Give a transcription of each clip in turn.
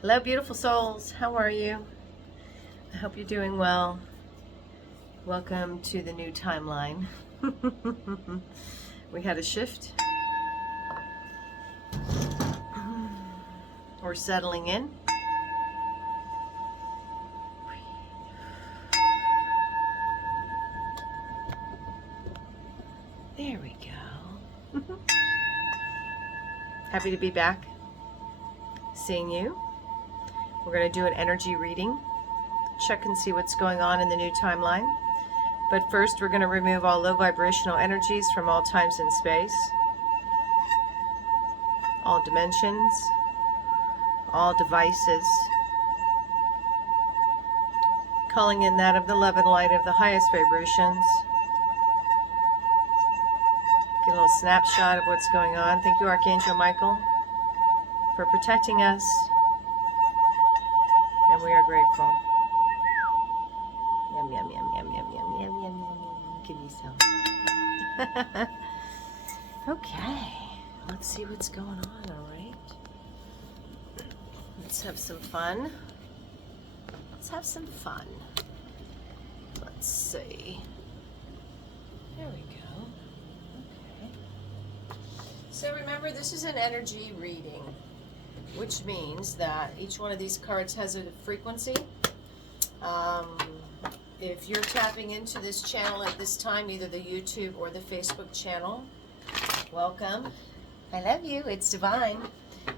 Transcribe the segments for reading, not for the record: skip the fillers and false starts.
Hello, beautiful souls. How are you? I hope you're doing well. Welcome to the new timeline. We had a shift. We're settling in. There we go. Happy to be back, seeing you. We're going to do an energy reading. Check and see what's going on in the new timeline. But first, we're going to remove all low vibrational energies from all times and space, all dimensions, all devices, calling in that of the love and light of the highest vibrations. Get a little snapshot of what's going on. Thank you, Archangel Michael, for protecting us, and we are grateful. Yum, yum, yum, yum, yum, yum, yum, yum, yum. Give me some. Okay, let's see what's going on, all right? Let's have some fun. Let's have some fun. Let's see. There we go. Okay. So remember, this is an energy reading, which means that each one of these cards has a frequency. If you're tapping into this channel at this time, either the YouTube or the Facebook channel, welcome. I love you. It's divine.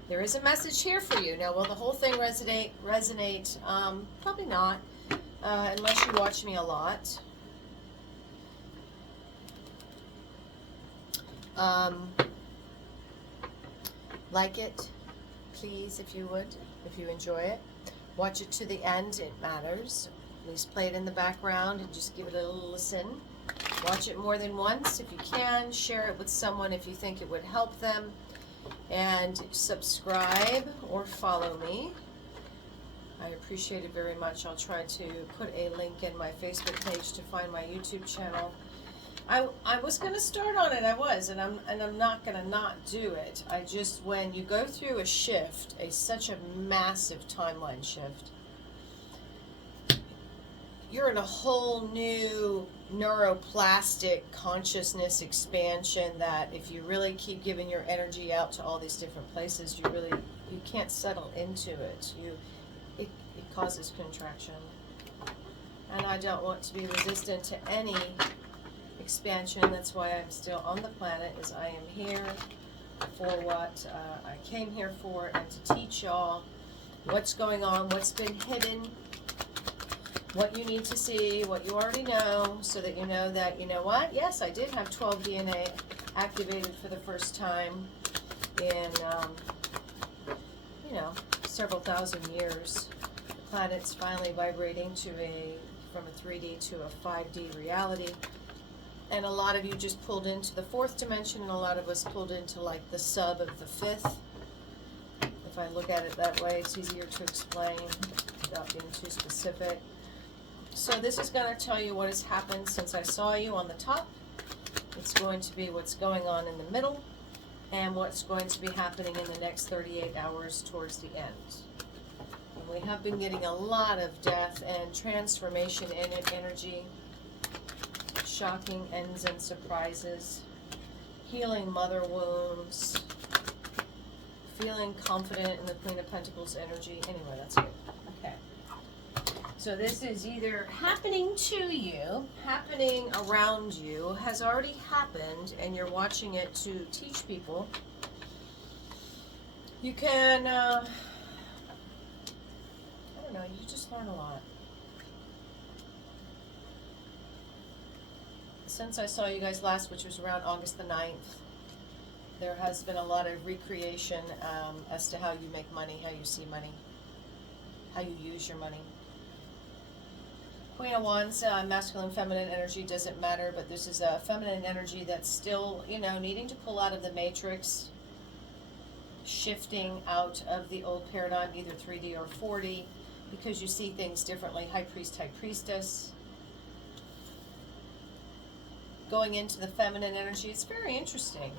There is a message here for you. Now, will the whole thing resonate? Probably not, unless you watch me a lot. Like it, please, if you would, if you enjoy it. Watch it to the end. It matters. At least play it in the background and just give it a little listen. Watch it more than once if you can. Share it with someone if you think it would help them. And subscribe or follow me. I appreciate it very much. I'll try to put a link in my Facebook page to find my YouTube channel. I was going to start on it, and I'm not going to not do it. I just, when you go through a shift, such a massive timeline shift, you're in a whole new neuroplastic consciousness expansion that if you really keep giving your energy out to all these different places, you can't settle into it. It causes contraction. And I don't want to be resistant to any expansion. That's why I'm still on the planet, is I am here for what I came here for, and to teach y'all what's going on, what's been hidden, what you need to see, what you already know, so that you know that, you know what, yes, I did have 12 DNA activated for the first time in, several thousand years. The planet's finally vibrating from a 3D to a 5D reality. And a lot of you just pulled into the fourth dimension, and a lot of us pulled into like the sub of the fifth. If I look at it that way, it's easier to explain without being too specific. So this is going to tell you what has happened since I saw you on the top. It's going to be what's going on in the middle, and what's going to be happening in the next 38 hours towards the end. And we have been getting a lot of death and transformation in energy, shocking ends and surprises, healing mother wounds, feeling confident in the Queen of Pentacles energy. Anyway, that's good. Okay. So this is either happening to you, happening around you, has already happened, and you're watching it to teach people. You can, I don't know, you just learn a lot. Since I saw you guys last, which was around August the 9th, there has been a lot of recreation as to how you make money, how you see money, how you use your money. Queen of Wands, masculine, feminine energy, doesn't matter, but this is a feminine energy that's still, needing to pull out of the matrix, shifting out of the old paradigm, either 3D or 4D, because you see things differently. High priest, high priestess. Going into the feminine energy, it's very interesting.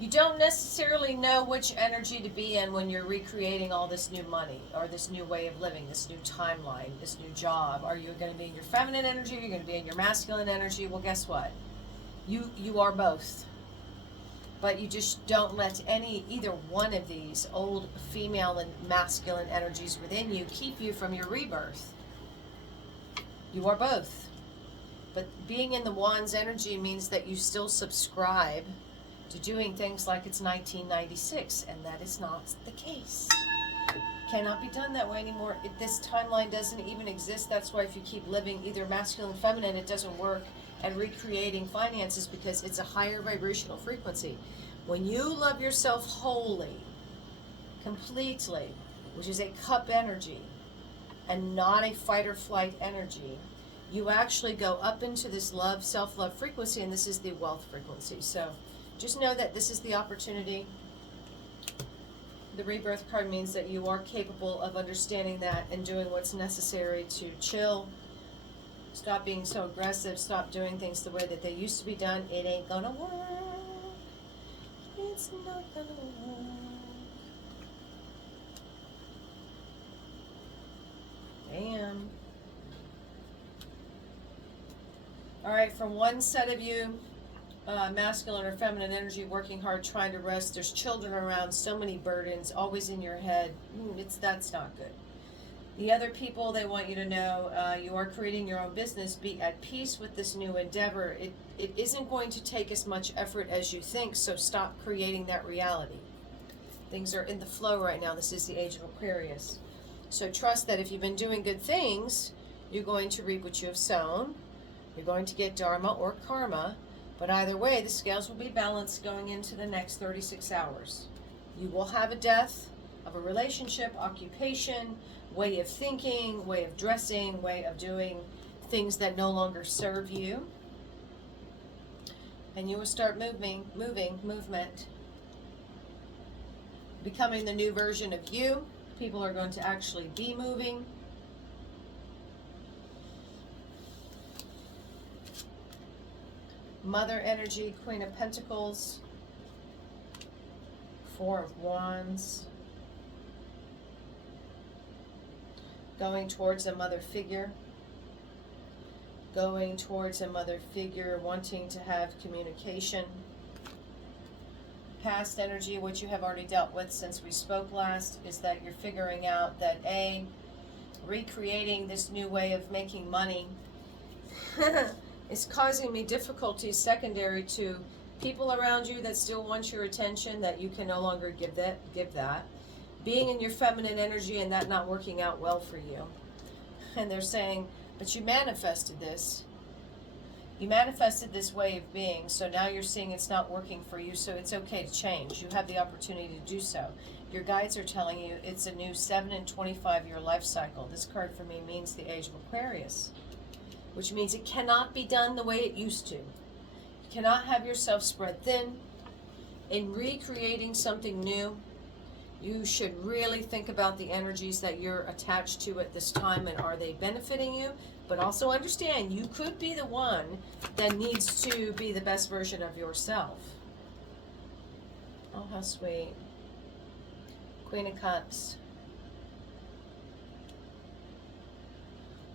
You don't necessarily know which energy to be in when you're recreating all this new money or this new way of living, this new timeline, this new job. Are you going to be in your feminine energy? Are you going to be in your masculine energy? Well, guess what? You are both. But you just don't let either one of these old female and masculine energies within you keep you from your rebirth. You are both. But being in the Wands energy means that you still subscribe to doing things like it's 1996, and that is not the case. Cannot be done that way anymore. This timeline doesn't even exist. That's why if you keep living either masculine or feminine, it doesn't work. And recreating finances, because it's a higher vibrational frequency. When you love yourself wholly, completely, which is a cup energy and not a fight or flight energy, you actually go up into this love, self-love frequency, and this is the wealth frequency. So just know that this is the opportunity. The rebirth card means that you are capable of understanding that and doing what's necessary to chill. Stop being so aggressive. Stop doing things the way that they used to be done. It ain't gonna work. It's not gonna work. Damn. All right, from one set of you, masculine or feminine energy, working hard, trying to rest. There's children around, so many burdens, always in your head. That's not good. The other people, they want you to know you are creating your own business. Be at peace with this new endeavor. It isn't going to take as much effort as you think, so stop creating that reality. Things are in the flow right now. This is the age of Aquarius. So trust that if you've been doing good things, you're going to reap what you have sown. You're going to get dharma or karma. But either way, the scales will be balanced going into the next 36 hours. You will have a death of a relationship, occupation, way of thinking, way of dressing, way of doing things that no longer serve you. And you will start movement, becoming the new version of you. People are going to actually be moving. Mother energy, Queen of Pentacles, Four of Wands. Going towards a mother figure. Going towards a mother figure, wanting to have communication. Past energy, which you have already dealt with since we spoke last, is that you're figuring out that recreating this new way of making money is causing me difficulties secondary to people around you that still want your attention, that you can no longer give that. Being in your feminine energy and that not working out well for you. And they're saying, but you manifested this. You manifested this way of being, so now you're seeing it's not working for you, so it's okay to change. You have the opportunity to do so. Your guides are telling you it's a new 7 and 25-year life cycle. This card for me means the age of Aquarius, which means it cannot be done the way it used to. You cannot have yourself spread thin. In recreating something new, you should really think about the energies that you're attached to at this time, and are they benefiting you? But also understand, you could be the one that needs to be the best version of yourself. Oh, how sweet. Queen of Cups.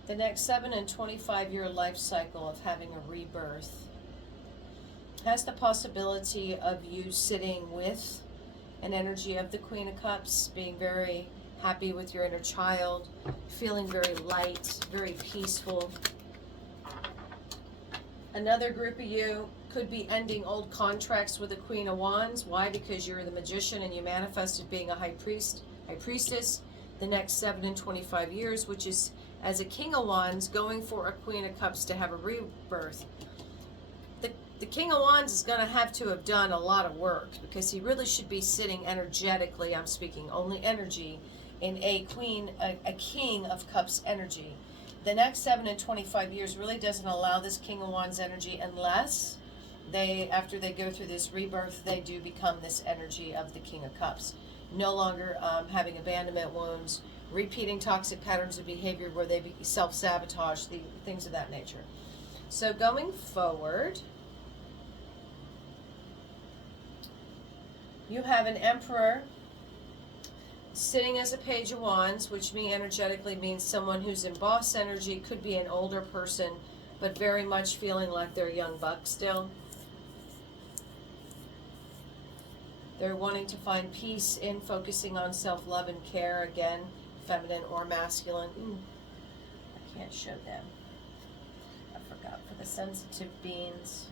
The next 7 and 25-year life cycle of having a rebirth has the possibility of you sitting with an energy of the Queen of Cups, being very happy with your inner child, feeling very light, very peaceful. Another group of you could be ending old contracts with the Queen of Wands. Why? Because you're the magician and you manifested being a high priestess. The next 7 and 25 years, which is as a King of Wands going for a Queen of Cups to have a rebirth. The King of Wands is going to have done a lot of work, because he really should be sitting energetically, I'm speaking only energy, in a King of Cups energy. The next 7 and 25 years really doesn't allow this King of Wands energy, unless after they go through this rebirth, they do become this energy of the King of Cups. No longer having abandonment wounds, repeating toxic patterns of behavior where they self-sabotage, things of that nature. So going forward, You have an Emperor sitting as a Page of Wands, which energetically means someone who's in boss energy, could be an older person, but very much feeling like they're a young buck still. They're wanting to find peace in focusing on self-love and care, again, feminine or masculine. I can't show them. I forgot, for the sensitive beings.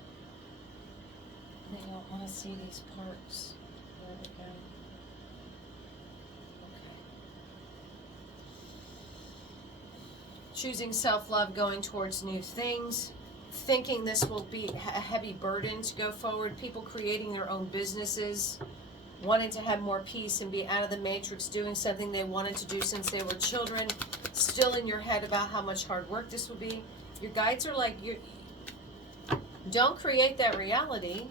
They don't want to see these parts. There we go. Okay. Choosing self-love, going towards new things, thinking this will be a heavy burden to go forward. People creating their own businesses, wanting to have more peace and be out of the matrix, doing something they wanted to do since they were children, still in your head about how much hard work this will be. Your guides are like, don't create that reality.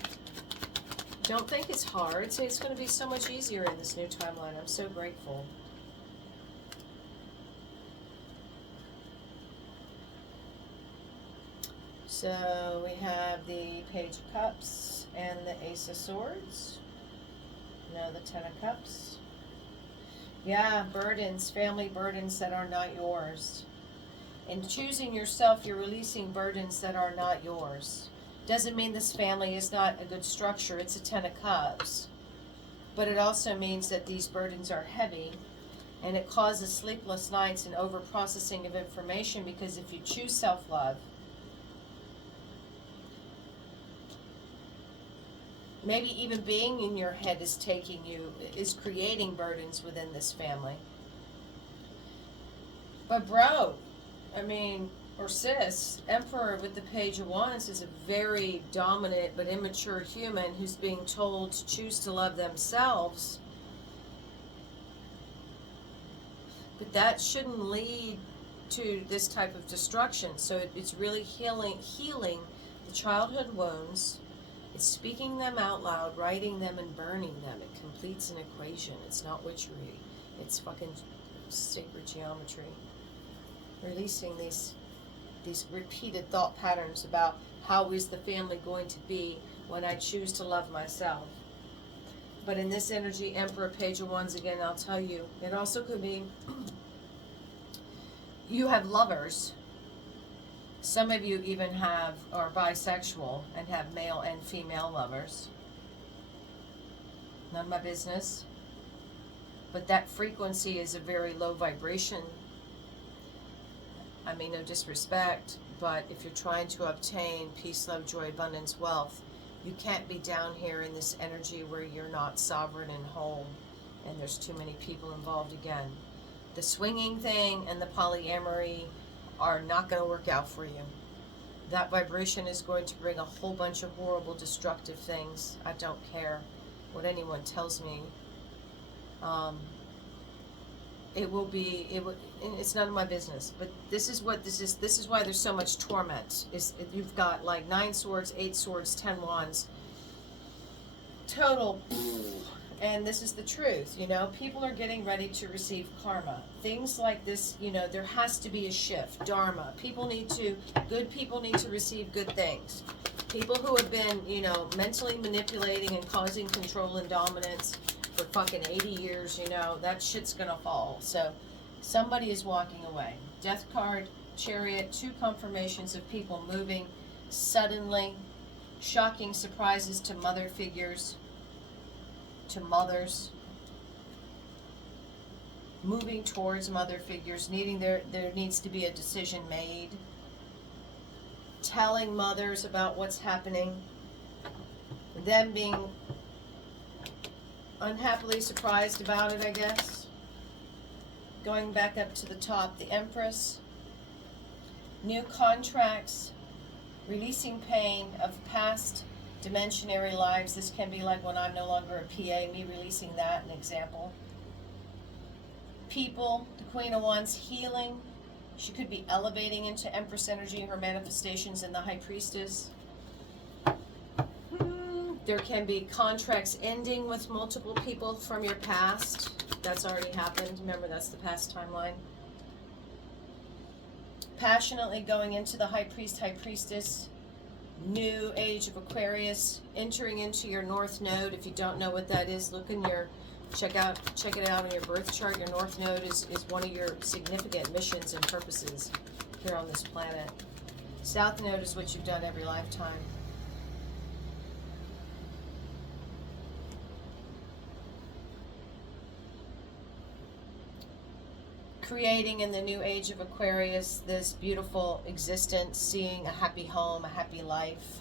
Don't think it's hard. Say it's going to be so much easier in this new timeline. I'm so grateful. So we have the Page of Cups and the Ace of Swords. No, the Ten of Cups. Yeah, burdens, family burdens that are not yours. In choosing yourself, you're releasing burdens that are not yours. Doesn't mean this family is not a good structure. It's a Ten of Cups. But it also means that these burdens are heavy, and it causes sleepless nights and over-processing of information, because if you choose self-love, maybe even being in your head is creating burdens within this family. But bro, or sis, Emperor with the Page of Wands is a very dominant but immature human who's being told to choose to love themselves. But that shouldn't lead to this type of destruction. So it's really healing the childhood wounds. It's speaking them out loud, writing them, and burning them. It completes an equation. It's not witchery. It's fucking sacred geometry. Releasing these repeated thought patterns about how is the family going to be when I choose to love myself. But in this energy, Emperor, Page of Wands, again, I'll tell you, it also could be you have lovers. Some of you even are bisexual and have male and female lovers. None of my business. But that frequency is a very low vibration. No disrespect, but if you're trying to obtain peace, love, joy, abundance, wealth, you can't be down here in this energy where you're not sovereign and whole, and there's too many people involved again. The swinging thing and the polyamory are not going to work out for you. That vibration is going to bring a whole bunch of horrible, destructive things. I don't care what anyone tells me. It's none of my business. But this is why there's so much torment. You've got like 9 swords, 8 swords, 10 wands. Total. And this is the truth, people are getting ready to receive karma. Things like this, there has to be a shift. Dharma. Good people need to receive good things. People who have been, mentally manipulating and causing control and dominance for fucking 80 years, that shit's gonna fall. So somebody is walking away. Death card, Chariot, 2 confirmations of people moving suddenly, shocking surprises to mother figures, to mothers, moving towards mother figures, there needs to be a decision made, telling mothers about what's happening, them being unhappily surprised about it, I guess. Going back up to the top, the Empress, new contracts, releasing pain of past dimensionary lives. This can be like when I'm no longer a PA, me releasing that, an example. People, the Queen of Wands, healing. She could be elevating into Empress energy, her manifestations in the High Priestess. There can be contracts ending with multiple people from your past. That's already happened. Remember, that's the past timeline. Passionately going into the High Priest, High Priestess. new age of Aquarius, entering into your north node. If you don't know what that is, look in your, check it out in your birth chart. Your north node is one of your significant missions and purposes here on this planet. South node is what you've done every lifetime. Creating in the new age of Aquarius this beautiful existence, seeing a happy home, a happy life.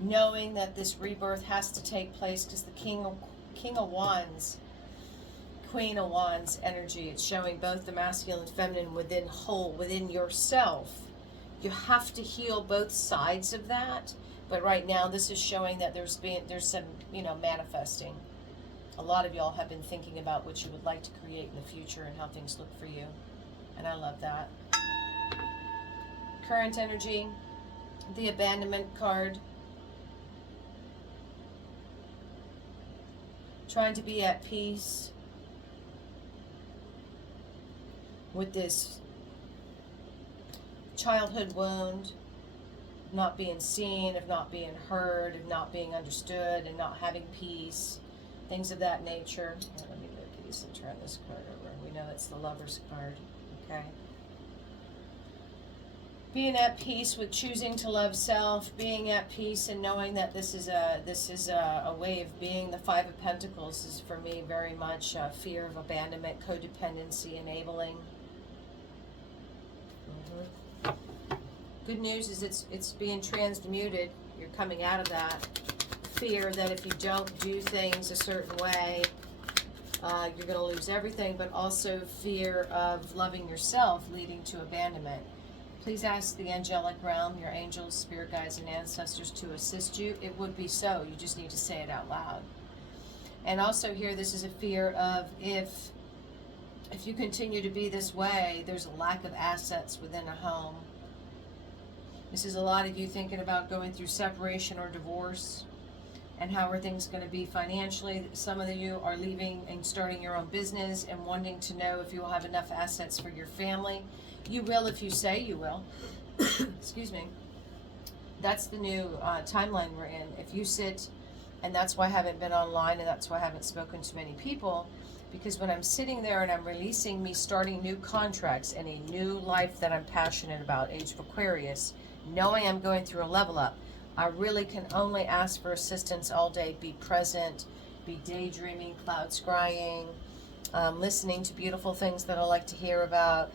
Knowing that this rebirth has to take place because the King of Wands, Queen of Wands energy, it's showing both the masculine and feminine within yourself. You have to heal both sides of that. But right now this is showing that there's some, manifesting. A lot of y'all have been thinking about what you would like to create in the future and how things look for you. And I love that. Current energy, the abandonment card. Trying to be at peace with this childhood wound, not being seen, of not being heard, of not being understood, and not having peace. Things of that nature. Here, let me look at this and turn this card over. We know it's the Lover's card. Okay. Being at peace with choosing to love self, being at peace and knowing that this is a way of being. The Five of Pentacles is for me very much fear of abandonment, codependency, enabling. Good news is it's being transmuted. You're coming out of that. Fear that if you don't do things a certain way, you're going to lose everything, but also fear of loving yourself leading to abandonment. Please ask the angelic realm, your angels, spirit guides, and ancestors to assist you. It would be so. You just need to say it out loud. And also here, this is a fear of if you continue to be this way, there's a lack of assets within a home. This is a lot of you thinking about going through separation or divorce. And how are things going to be financially? Some of you are leaving and starting your own business and wanting to know if you will have enough assets for your family. You will if you say you will. Excuse me. That's the new timeline we're in. If you sit, and that's why I haven't been online, and that's why I haven't spoken to many people, because when I'm sitting there and I'm releasing me starting new contracts and a new life that I'm passionate about, Age of Aquarius, knowing I'm going through a level up, I really can only ask for assistance all day. Be present, be daydreaming, cloud scrying, listening to beautiful things that I like to hear about,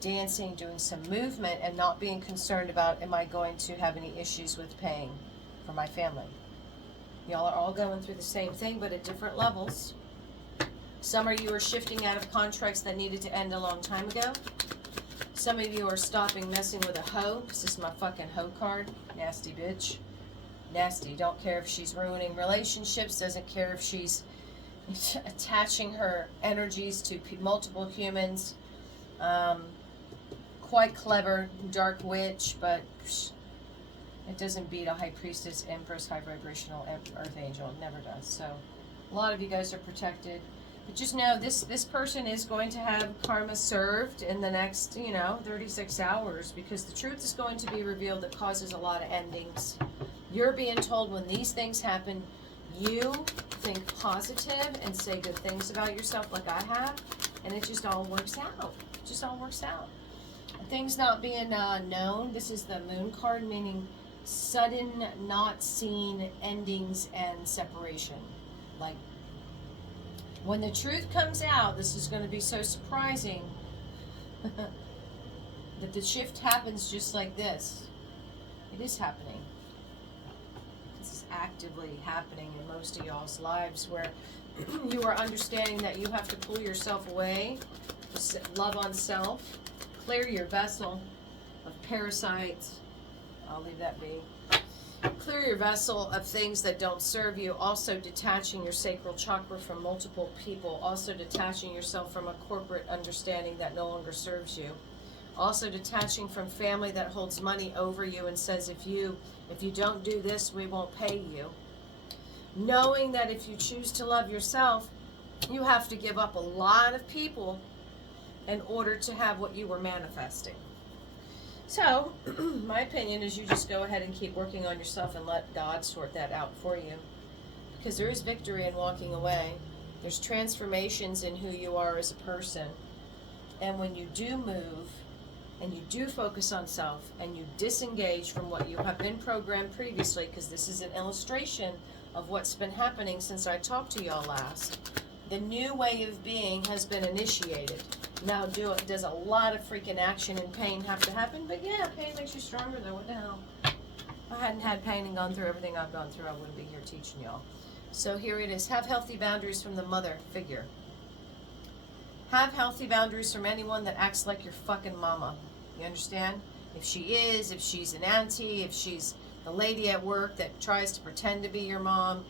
dancing, doing some movement, and not being concerned about, am I going to have any issues with paying for my family? Y'all are all going through the same thing, but at different levels. Some of you are shifting out of contracts that needed to end a long time ago. Some of you are stopping messing with a hoe. This is my fucking hoe card. Nasty bitch. Nasty. Don't care if she's ruining relationships. Doesn't care if she's attaching her energies to multiple humans. Quite clever, dark witch, but it doesn't beat a high priestess, empress, high vibrational earth angel. It never does. So a lot of you guys are protected. But just know this person is going to have karma served in the next, 36 hours, because the truth is going to be revealed that causes a lot of endings. You're being told when these things happen, you think positive and say good things about yourself like I have, and it just all works out. It just all works out. Things not being known. This is the moon card, meaning sudden, not seen endings and separation. Like, when the truth comes out, this is going to be so surprising that the shift happens just like this. It is happening. This is actively happening in most of y'all's lives, where you are understanding that you have to pull yourself away, love on self, clear your vessel of parasites. I'll leave that be. Clear your vessel of things that don't serve you. Also detaching your sacral chakra from multiple people. Also detaching yourself from a corporate understanding that no longer serves you. Also detaching from family that holds money over you and says, if you don't do this, we won't pay you. Knowing that if you choose to love yourself, you have to give up a lot of people in order to have what you were manifesting. So, my opinion is you just go ahead and keep working on yourself and let God sort that out for you. Because there is victory in walking away. There's transformations in who you are as a person. And when you do move, and you do focus on self, and you disengage from what you have been programmed previously, because this is an illustration of what's been happening since I talked to y'all last. The new way of being has been initiated. Now, does a lot of freaking action and pain have to happen? But yeah, pain makes you stronger, though. What the hell? If I hadn't had pain and gone through everything I've gone through, I wouldn't be here teaching y'all. So here it is. Have healthy boundaries from the mother figure. Have healthy boundaries from anyone that acts like your fucking mama. You understand? If she is, if she's an auntie, if she's the lady at work that tries to pretend to be your mom,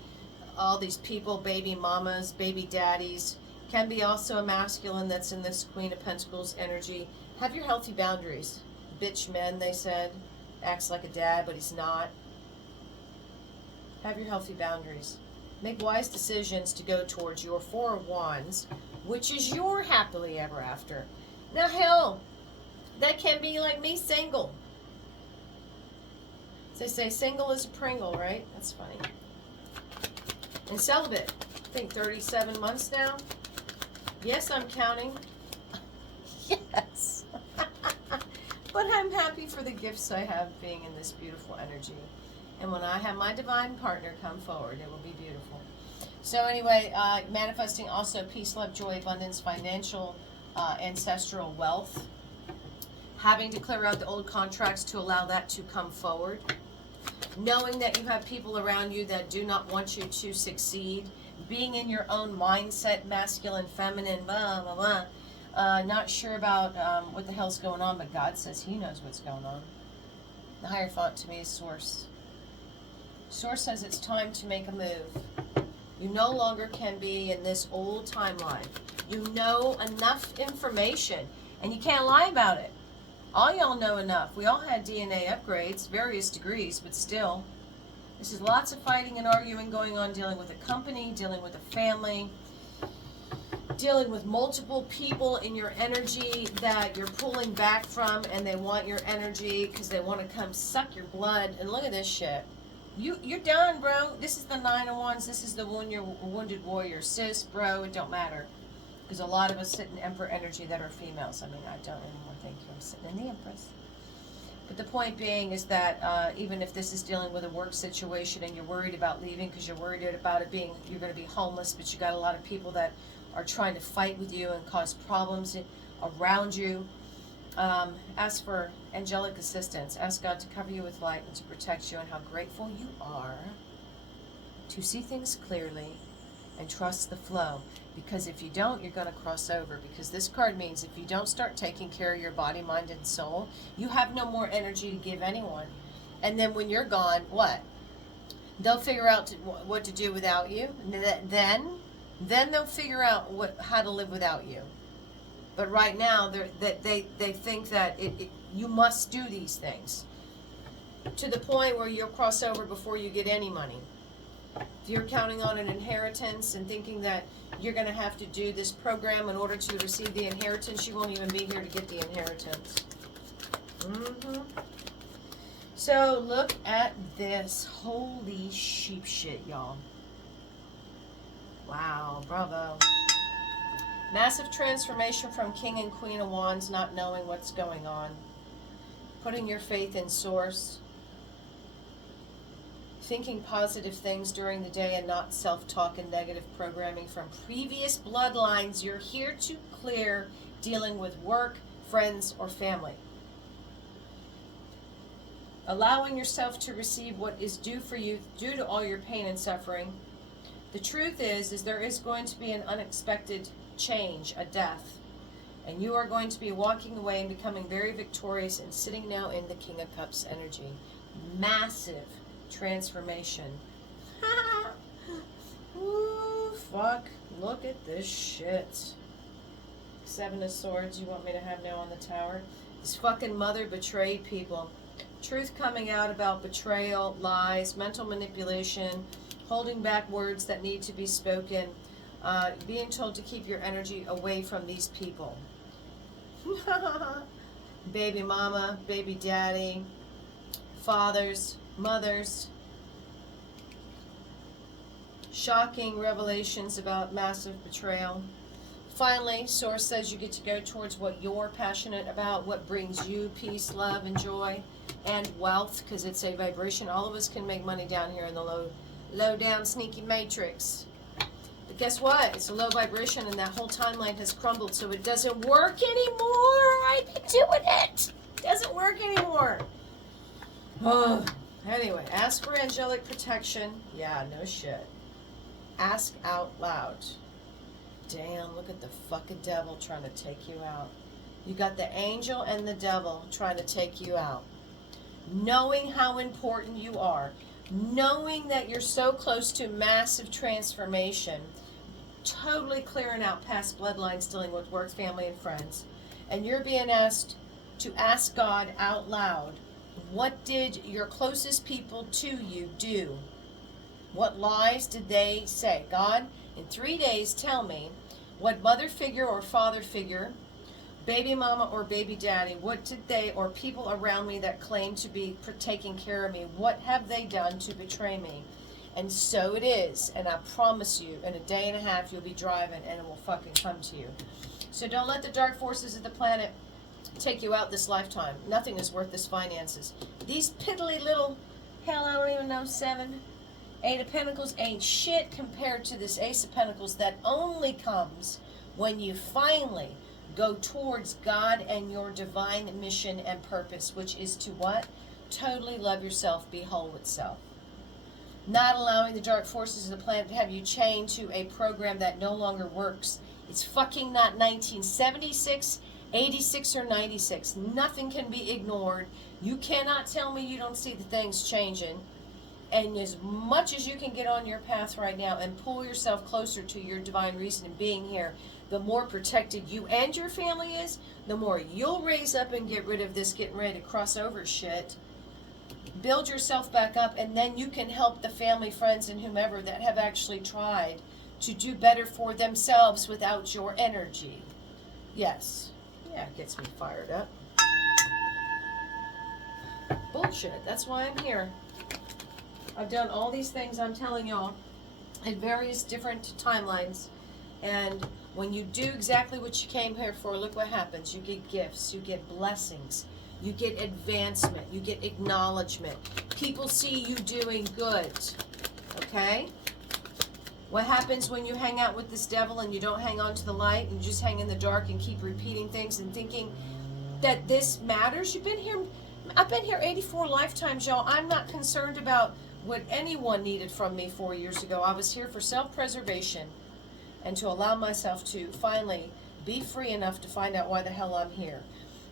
all these people, baby mamas, baby daddies, can be also a masculine that's in this Queen of Pentacles energy. Have your healthy boundaries. Bitch men, they said. Acts like a dad, but he's not. Have your healthy boundaries. Make wise decisions to go towards your Four of Wands, which is your happily ever after. Now, hell, that can be like me, single. As they say, single is a Pringle, right? That's funny. And celibate, I think 37 months now. Yes, I'm counting. Yes. But I'm happy for the gifts I have being in this beautiful energy. And when I have my divine partner come forward, it will be beautiful. So anyway, manifesting also peace, love, joy, abundance, financial, ancestral wealth. Having to clear out the old contracts to allow that to come forward. Knowing that you have people around you that do not want you to succeed. Being in your own mindset, masculine, feminine, blah, blah, blah. Not sure about what the hell's going on, but God says He knows what's going on. The higher thought to me is Source. Source says it's time to make a move. You no longer can be in this old timeline. You know enough information, and you can't lie about it. All y'all know enough. We all had DNA upgrades, various degrees, but still. This is lots of fighting and arguing going on, dealing with a company, dealing with a family, dealing with multiple people in your energy that you're pulling back from, and they want your energy because they want to come suck your blood. And look at this shit. You're done, bro. This is the Nine of Wands. This is the wounded warrior. Sis, bro, it don't matter. Because a lot of us sit in Emperor energy that are females. I mean, I don't anymore. Thank you. I'm sitting in the Empress. But the point being is that even if this is dealing with a work situation and you're worried about leaving because you're worried about it being, you're going to be homeless, but you got a lot of people that are trying to fight with you and cause problems around you. Ask for angelic assistance. Ask God to cover you with light and to protect you, and how grateful you are to see things clearly and trust the flow. Because if you don't, you're going to cross over. Because this card means if you don't start taking care of your body, mind, and soul, you have no more energy to give anyone. And then when you're gone, what? They'll figure out what to do without you. Then they'll figure out how to live without you. But right now, they think that you must do these things. To the point where you'll cross over before you get any money. If you're counting on an inheritance and thinking that you're going to have to do this program in order to receive the inheritance, you won't even be here to get the inheritance. So look at this. Holy sheep shit, y'all. Wow, bravo. Massive transformation from King and Queen of Wands, not knowing what's going on. Putting your faith in Source. Thinking positive things during the day and not self-talk and negative programming from previous bloodlines you're here to clear, dealing with work, friends, or family. Allowing yourself to receive what is due for you due to all your pain and suffering. The truth is there is going to be an unexpected change, a death. And you are going to be walking away and becoming very victorious and sitting now in the King of Cups energy. Massive transformation. Ooh, fuck. Look at this shit. Seven of Swords you want me to have now on the tower. This fucking mother betrayed people. Truth coming out about betrayal, lies, mental manipulation, holding back words that need to be spoken, being told to keep your energy away from these people. baby mama, baby daddy, fathers, mothers, shocking revelations about massive betrayal. Finally, Source says you get to go towards what you're passionate about, what brings you peace, love, and joy, and wealth, because it's a vibration. All of us can make money down here in the low down, sneaky matrix. But guess what? It's a low vibration, and that whole timeline has crumbled, so it doesn't work anymore. I've been doing it. It doesn't work anymore. Oh. Anyway, ask for angelic protection. Yeah, no shit. Ask out loud. Damn, look at the fucking devil trying to take you out. You got the angel and the devil trying to take you out. Knowing how important you are, knowing that you're so close to massive transformation, totally clearing out past bloodlines, dealing with work, family, and friends, and you're being asked to ask God out loud, what did your closest people to you do? What lies did they say? God, in 3 days, tell me what mother figure or father figure, baby mama or baby daddy, what did they or people around me that claim to be taking care of me, what have they done to betray me? And so it is, and I promise you, in a day and a half, you'll be driving and it will fucking come to you. So don't let the dark forces of the planet take you out this lifetime. Nothing is worth this finances. These piddly little, hell, I don't even know, 7, 8 of Pentacles ain't shit compared to this Ace of Pentacles that only comes when you finally go towards God and your divine mission and purpose, which is to what? Totally love yourself, be whole with self. Not allowing the dark forces of the planet to have you chained to a program that no longer works. It's fucking not 1976, 86, or 96. Nothing can be ignored. You cannot tell me you don't see the things changing. And as much as you can get on your path right now and pull yourself closer to your divine reason and being here, the more protected you and your family is, the more you'll raise up and get rid of this getting ready to cross over shit. Build yourself back up, and then you can help the family, friends, and whomever that have actually tried to do better for themselves without your energy. Yes. Yeah, it gets me fired up. Bullshit. That's why I'm here. I've done all these things I'm telling y'all in various different timelines, and when you do exactly what you came here for, look what happens. You get gifts, you get blessings, you get advancement, you get acknowledgement. People see you doing good, okay? What happens when you hang out with this devil and you don't hang on to the light and you just hang in the dark and keep repeating things and thinking that this matters? I've been here 84 lifetimes, y'all. I'm not concerned about what anyone needed from me 4 years ago. I was here for self-preservation and to allow myself to finally be free enough to find out why the hell I'm here.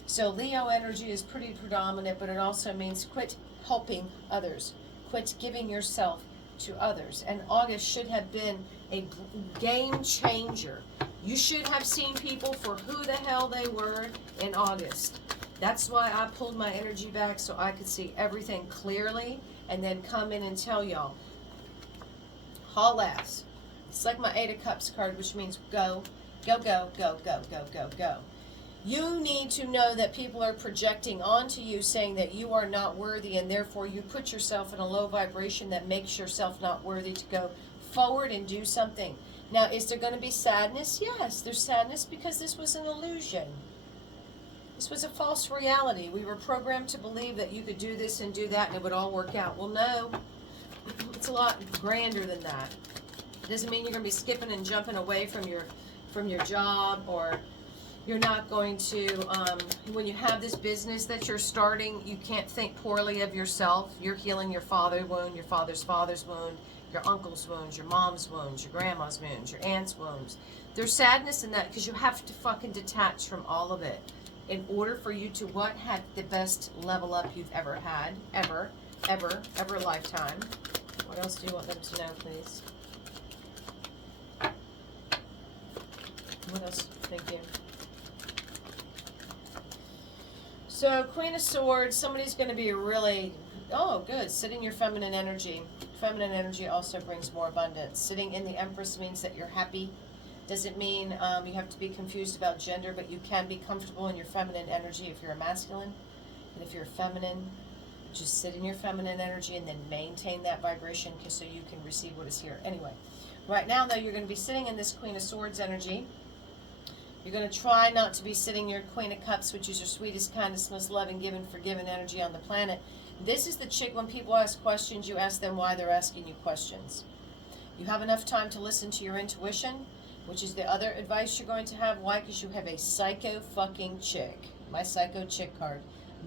So Leo energy is pretty predominant, but it also means quit helping others. Quit giving yourself to others. And August should have been a game changer. You should have seen people for who the hell they were in August. That's why I pulled my energy back, so I could see everything clearly and then come in and tell y'all. Haul ass. It's like my 8 of Cups card, which means go, go, go, go, go, go, go, go. You need to know that people are projecting onto you saying that you are not worthy, and therefore you put yourself in a low vibration that makes yourself not worthy to go forward and do something. Now, is there going to be sadness? Yes, there's sadness because this was an illusion. This was a false reality. We were programmed to believe that you could do this and do that and it would all work out. Well, no. It's a lot grander than that. It doesn't mean you're going to be skipping and jumping away from your job, or you're not going to, when you have this business that you're starting, you can't think poorly of yourself. You're healing your father's wound, your father's wound, your uncle's wounds, your mom's wounds, your grandma's wounds, your aunt's wounds. There's sadness in that because you have to fucking detach from all of it in order for you to what? Have the best level up you've ever had, ever lifetime. What else do you want them to know, please? What else? Thank you. So, Queen of Swords, somebody's going to be really, oh, good, sit in your feminine energy. Feminine energy also brings more abundance. Sitting in the Empress means that you're happy, Doesn't mean you have to be confused about gender, but you can be comfortable in your feminine energy if you're a masculine. And if you're feminine, just sit in your feminine energy and then maintain that vibration so you can receive what is here. Anyway, right now, though, you're going to be sitting in this Queen of Swords energy. You're going to try not to be sitting your Queen of Cups, which is your sweetest, kindest, most loving, giving, forgiving energy on the planet. This is the chick, when people ask questions, you ask them why they're asking you questions. You have enough time to listen to your intuition, which is the other advice you're going to have. Why? Because you have a psycho fucking chick. My psycho chick card.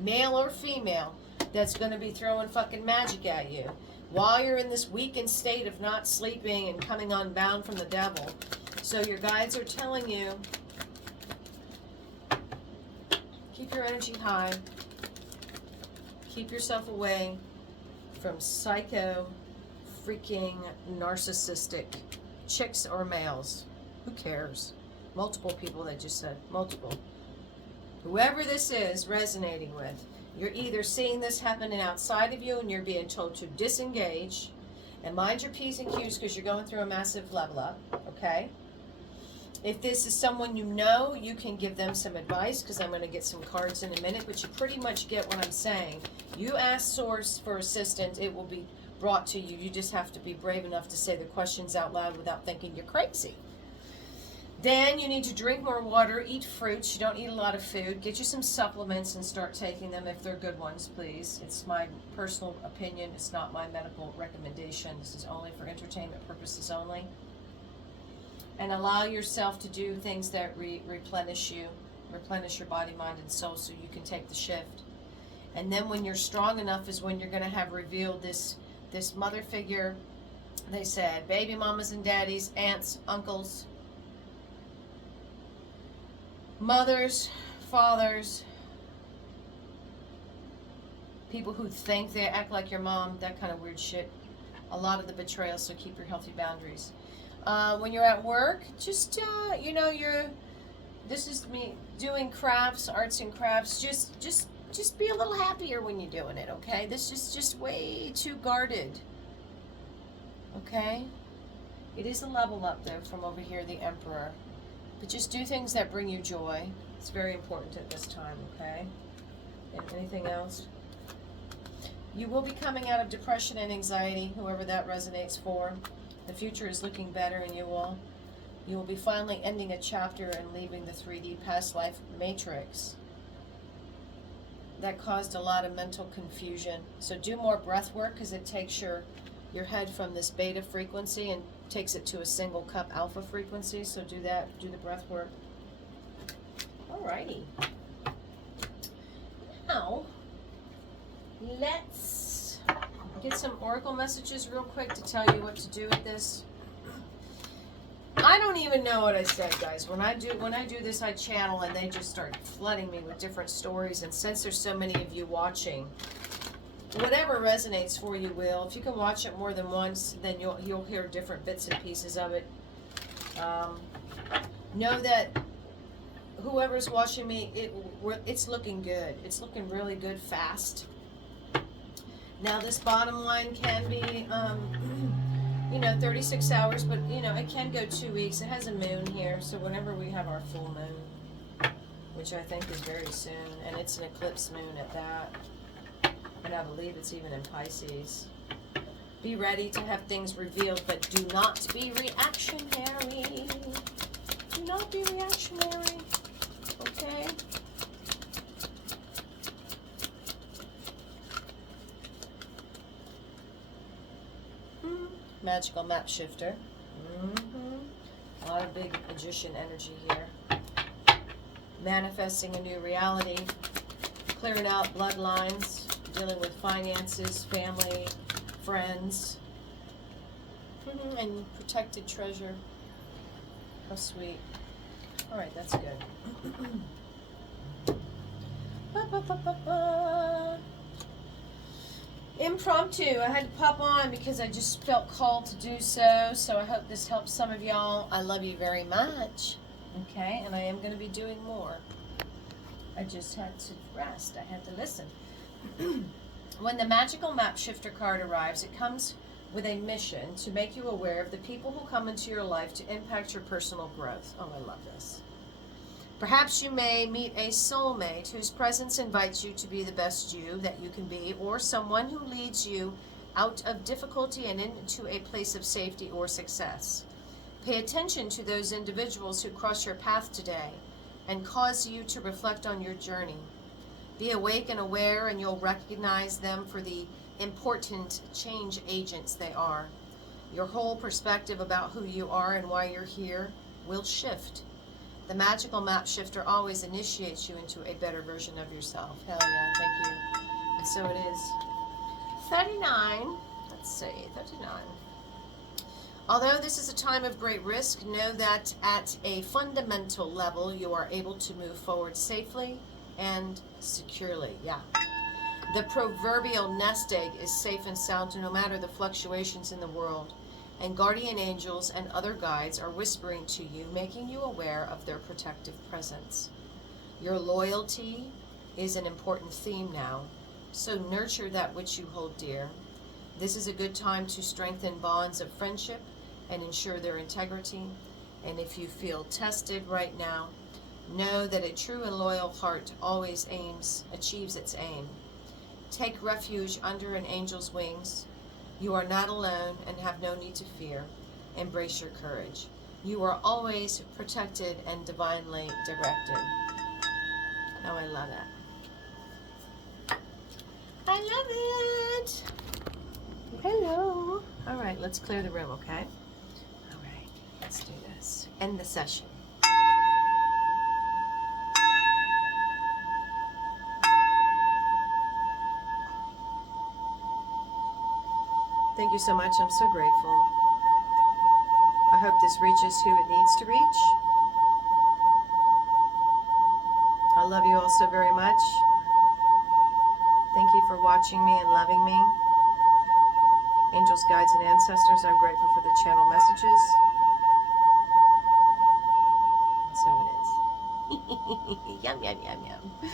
Male or female, that's going to be throwing fucking magic at you. While you're in this weakened state of not sleeping and coming unbound from the devil. So your guides are telling you, keep your energy high. Keep yourself away from psycho, freaking narcissistic chicks or males. Who cares? Multiple people, they just said. Multiple. Whoever this is resonating with, you're either seeing this happening outside of you and you're being told to disengage and mind your P's and Q's because you're going through a massive level up, okay? If this is someone you know, you can give them some advice because I'm going to get some cards in a minute, but you pretty much get what I'm saying. You ask Source for assistance, it will be brought to you. You just have to be brave enough to say the questions out loud without thinking you're crazy. Then you need to drink more water, eat fruits. You don't eat a lot of food. Get you some supplements and start taking them if they're good ones, please. It's my personal opinion. It's not my medical recommendation. This is only for entertainment purposes only. And allow yourself to do things that replenish you, replenish your body, mind, and soul so you can take the shift. And then when you're strong enough is when you're going to have revealed this mother figure. They said baby mamas and daddies, aunts, uncles, mothers, fathers, people who think they act like your mom, that kind of weird shit. A lot of the betrayal, so keep your healthy boundaries. When you're at work, just, this is me doing crafts, arts and crafts, just be a little happier when you're doing it, okay? This is just way too guarded, okay? It is a level up, though, from over here, the Emperor. But just do things that bring you joy. It's very important at this time, okay? And anything else? You will be coming out of depression and anxiety, whoever that resonates for. The future is looking better, and you will be finally ending a chapter and leaving the 3D past life matrix. That caused a lot of mental confusion. So do more breath work because it takes your head from this beta frequency and takes it to a single cup alpha frequency. So do that. Do the breath work. Alrighty. Now, let's get some oracle messages real quick to tell you what to do with this. I don't even know what I said, guys. When I do this, I channel and they just start flooding me with different stories. And since there's so many of you watching, whatever resonates for you will. If you can watch it more than once, then you'll hear different bits and pieces of it. Know that whoever's watching me, it's looking good. It's looking really good fast. Now this bottom line can be 36 hours, but it can go 2 weeks. It has a moon here, so whenever we have our full moon, which I think is very soon, and it's an eclipse moon at that, and I believe it's even in Pisces. Be ready to have things revealed, but do not be reactionary. Do not be reactionary, okay? Magical map shifter. A lot of big magician energy here. Manifesting a new reality. Clearing out bloodlines. Dealing with finances, family, friends. And protected treasure. How sweet. Alright, that's good. Impromptu. I had to pop on because I just felt called to do so. So I hope this helps some of y'all. I love you very much. Okay, and I am going to be doing more. I just had to rest. I had to listen. When the magical map shifter card arrives, it comes with a mission to make you aware of the people who come into your life to impact your personal growth. Oh, I love this. Perhaps you may meet a soulmate whose presence invites you to be the best you that you can be, or someone who leads you out of difficulty and into a place of safety or success. Pay attention to those individuals who cross your path today and cause you to reflect on your journey. Be awake and aware, and you'll recognize them for the important change agents they are. Your whole perspective about who you are and why you're here will shift. The magical map shifter always initiates you into a better version of yourself. Hell yeah, thank you. And so it is. 39. Let's see, 39. Although this is a time of great risk, know that at a fundamental level you are able to move forward safely and securely. Yeah. The proverbial nest egg is safe and sound no matter the fluctuations in the world. And guardian angels and other guides are whispering to you, making you aware of their protective presence. Your loyalty is an important theme now, so nurture that which you hold dear. This is a good time to strengthen bonds of friendship and ensure their integrity. And if you feel tested right now, know that a true and loyal heart always achieves its aim. Take refuge under an angel's wings. You are not alone and have no need to fear. Embrace your courage. You are always protected and divinely directed. Oh, I love it. I love it. Hello. All right, let's clear the room, okay? All right, let's do this. End the session. Thank you so much. I'm so grateful. I hope this reaches who it needs to reach. I love you all so very much. Thank you for watching me and loving me. Angels, guides, and ancestors, I'm grateful for the channel messages. And so it is. Yum, yum, yum, yum.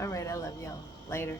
All right, I love y'all. Later.